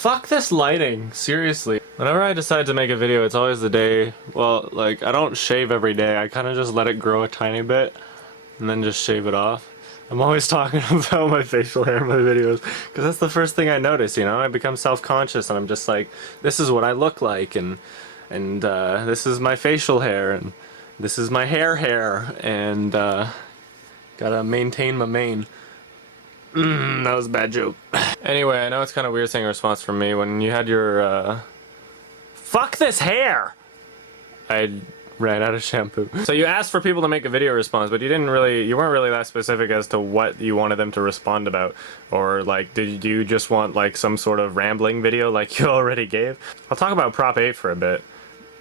Fuck this lighting, seriously. Whenever I decide to make a video, it's always the day, well, like, I don't shave every day. I kind of just let it grow a tiny bit and then just shave it off. I'm always talking about my facial hair in my videos because that's the first thing I notice, you know? I become self-conscious and I'm just like, this is what I look like, and this is my facial hair, and this is my hair, and gotta maintain my mane. That was a bad joke. Anyway, I know it's kind of weird saying a response from me. When you had your, fuck this hair! I ran out of shampoo. So you asked for people to make a video response, but you weren't really that specific as to what you wanted them to respond about. Or, like, did you just want, like, some sort of rambling video like you already gave? I'll talk about Prop 8 for a bit.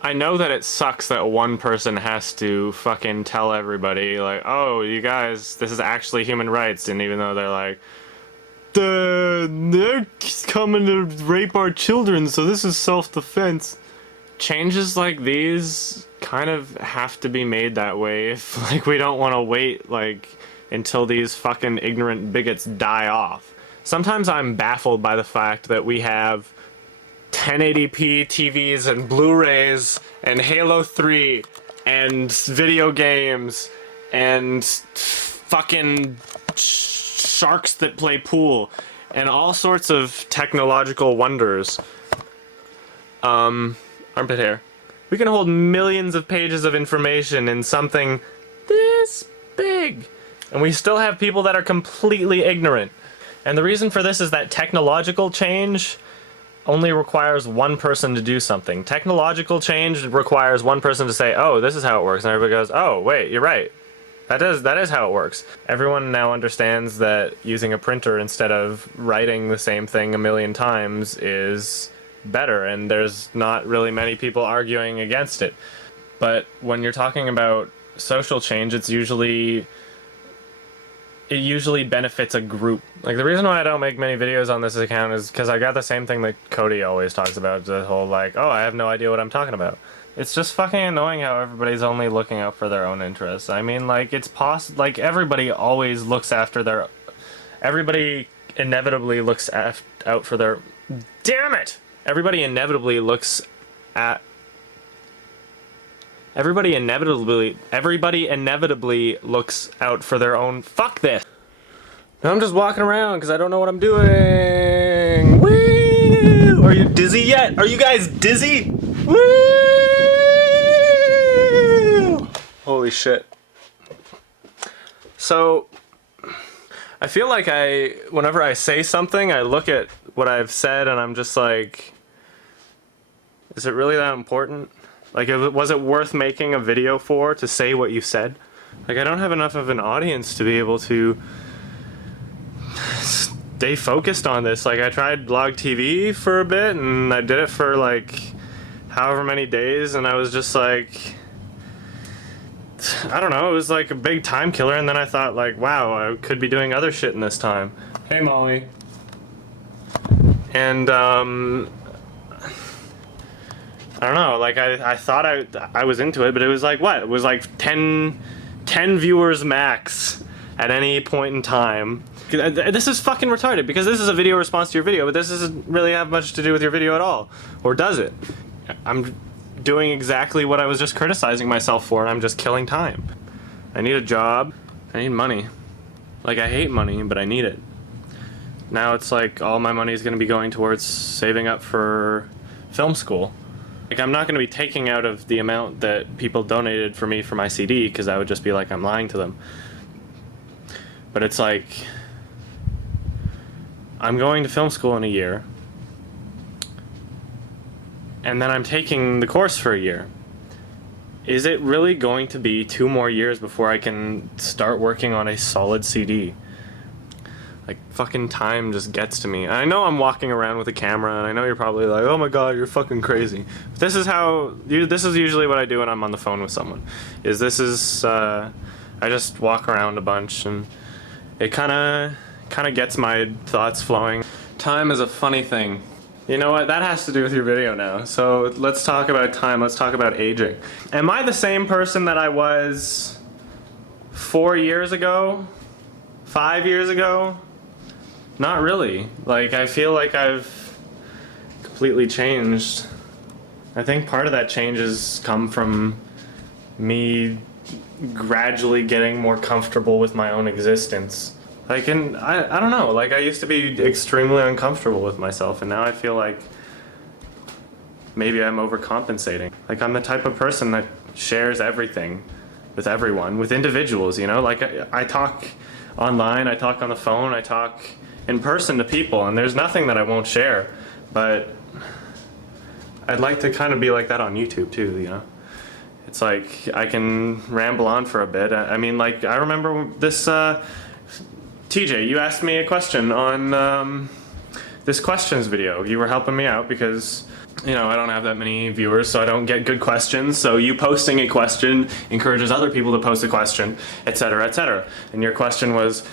I know that it sucks that one person has to fucking tell everybody, like, oh, you guys, this is actually human rights, and even though they're like, they're coming to rape our children, so this is self-defense. Changes like these kind of have to be made that way if, like, we don't want to wait, like, until these fucking ignorant bigots die off. Sometimes I'm baffled by the fact that we have 1080p TVs and Blu-rays and Halo 3 and video games and fucking sharks that play pool and all sorts of technological wonders. Armpit hair. We can hold millions of pages of information in something this big, and we still have people that are completely ignorant. And the reason for this is that technological change only requires one person to do something. Technological change requires one person to say, oh, this is how it works, and everybody goes, oh, wait, you're right. That is how it works. Everyone now understands that using a printer instead of writing the same thing a million times is better, and there's not really many people arguing against it. But when you're talking about social change, it usually benefits a group. Like, the reason why I don't make many videos on this account is because I got the same thing that Cody always talks about, the whole, like, oh, I have no idea what I'm talking about. It's just fucking annoying how everybody's only looking out for their own interests. I mean, like, like, everybody always looks after their... Everybody inevitably looks out for their... Damn it! Everybody inevitably looks at... Everybody inevitably looks out for their own... Fuck this! Now I'm just walking around because I don't know what I'm doing. Woo! Are you dizzy yet? Are you guys dizzy? Woo! Holy shit. So, I feel like whenever I say something, I look at what I've said and I'm just like, is it really that important? Like, was it worth making a video to say what you said? Like, I don't have enough of an audience to be able to stay focused on this. Like, I tried blog TV for a bit, and I did it for, like, however many days, and I was just like, I don't know, it was like a big time killer, and then I thought, like, wow, I could be doing other shit in this time. Hey, Molly. And, I don't know, like, I thought I was into it, but it was like, what? It was like 10 viewers max at any point in time. This is fucking retarded, because this is a video response to your video, but this doesn't really have much to do with your video at all. Or does it? I'm doing exactly what I was just criticizing myself for, and I'm just killing time. I need a job. I need money. Like, I hate money, but I need it. Now it's like all my money is going to be going towards saving up for film school. Like, I'm not going to be taking out of the amount that people donated for me for my CD, because that would just be like I'm lying to them. But it's like, I'm going to film school in a year, and then I'm taking the course for a year. Is it really going to be 2 more years before I can start working on a solid CD? Like, fucking time just gets to me. I know I'm walking around with a camera, and I know you're probably like, oh my god, you're fucking crazy. But this is usually what I do when I'm on the phone with someone. I just walk around a bunch, and it kinda gets my thoughts flowing. Time is a funny thing. You know what, that has to do with your video now. So let's talk about time, let's talk about aging. Am I the same person that I was 4 years ago? 5 years ago? Not really. Like, I feel like I've completely changed. I think part of that change has come from me gradually getting more comfortable with my own existence. Like, and I don't know, like I used to be extremely uncomfortable with myself, and now I feel like maybe I'm overcompensating. Like, I'm the type of person that shares everything with everyone, with individuals, you know? Like, I talk online, I talk on the phone, I talk in person to people, and there's nothing that I won't share. But I'd like to kind of be like that on YouTube too, you know? It's like I can ramble on for a bit. I mean, like, I remember this, TJ, you asked me a question on this questions video. You were helping me out because, you know, I don't have that many viewers, so I don't get good questions. So you posting a question encourages other people to post a question, etc., etc. And your question was,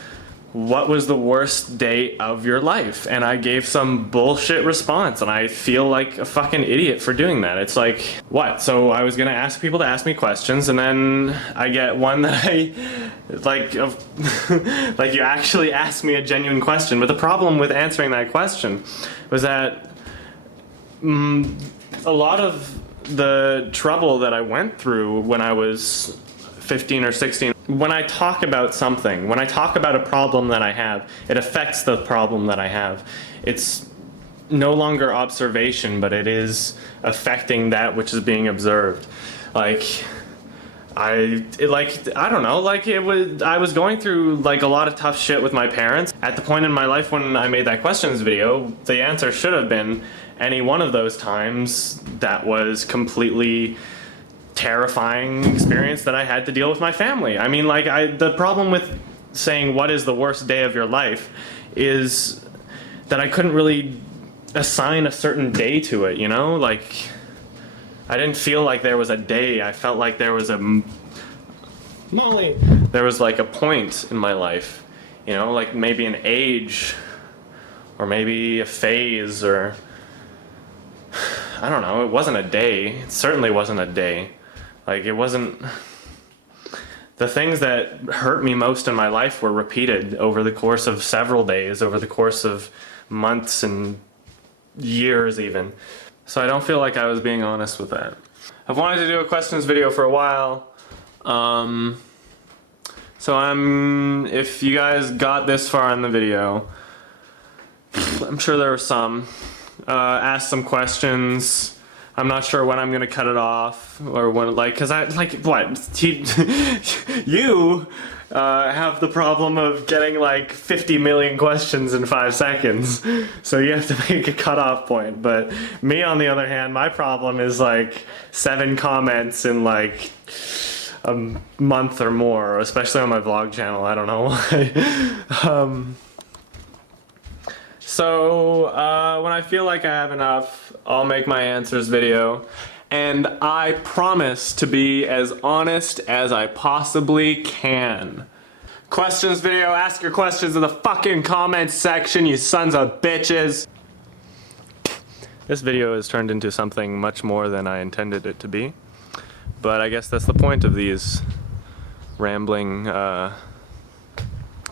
what was the worst day of your life? And I gave some bullshit response, and I feel like a fucking idiot for doing that. It's like, what? So I was gonna ask people to ask me questions, and then I get one that I, like, like you actually asked me a genuine question. But the problem with answering that question was that a lot of the trouble that I went through when I was 15 or 16, when I talk about something, when I talk about a problem that I have, it affects the problem that I have. It's no longer observation, but it is affecting that which is being observed. Like, I don't know, like I was going through like a lot of tough shit with my parents. At the point in my life when I made that questions video, the answer should have been any one of those times that was completely terrifying experience that I had to deal with my family. I mean, like, the problem with saying what is the worst day of your life is that I couldn't really assign a certain day to it, you know? Like, I didn't feel like there was a day. I felt like there was there was like a point in my life, you know, like maybe an age or maybe a phase, or I don't know. It wasn't a day. It certainly wasn't a day. Like, it wasn't. The things that hurt me most in my life were repeated over the course of several days, over the course of months and years even. So I don't feel like I was being honest with that. I've wanted to do a questions video for a while. So if you guys got this far in the video, I'm sure there were some. Asked some questions. I'm not sure when I'm gonna cut it off, or when, like, cause I, like, what? You have the problem of getting like 50 million questions in 5 seconds, so you have to make a cutoff point. But me, on the other hand, my problem is like 7 comments in like a month or more, especially on my vlog channel. I don't know why. So when I feel like I have enough, I'll make my answers video, and I promise to be as honest as I possibly can. Questions video, ask your questions in the fucking comments section, you sons of bitches. This video has turned into something much more than I intended it to be, but I guess that's the point of these rambling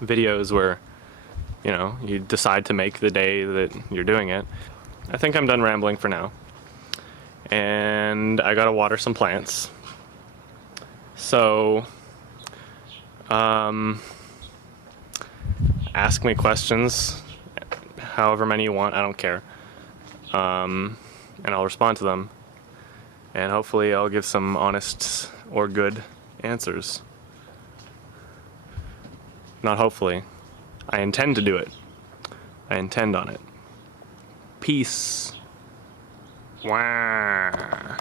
videos where, you know, you decide to make the day that you're doing it. I think I'm done rambling for now. And I gotta water some plants. So, ask me questions, however many you want, I don't care. And I'll respond to them. And hopefully I'll give some honest or good answers. Not hopefully. I intend to do it. I intend on it. Peace. Wah.